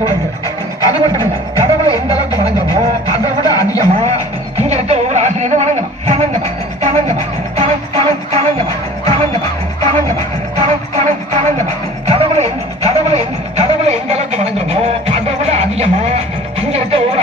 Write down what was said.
அது மட்டும் இல்ல, கடவுளை எந்த அளவுக்கு வணங்குறோமோ அதை விட அதிகமா இங்க இருக்க ஒவ்வொரு ஆசிரியரும் வணங்கணும். கடவுளை எந்த அளவுக்கு வணங்குறோமோ அதை விட அதிகமா இங்க இருக்க ஒவ்வொரு